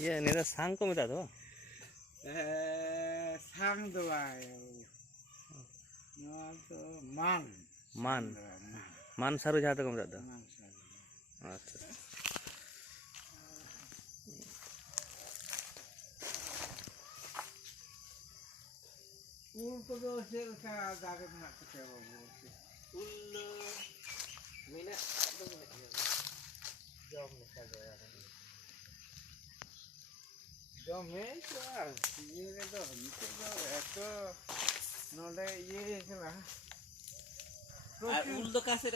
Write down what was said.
Iya, ini dah sang ko meta do. sang do ay. No to man. Man. Man saru jahat ko meta do. Man saru. Acha. Ul ko do sel ka dare na ko te babu. Ul mina do mina. Jom na ka gaya. Jom he ya, ये तो हमसे तो नोले ये है ना। আর উল্টো কাছে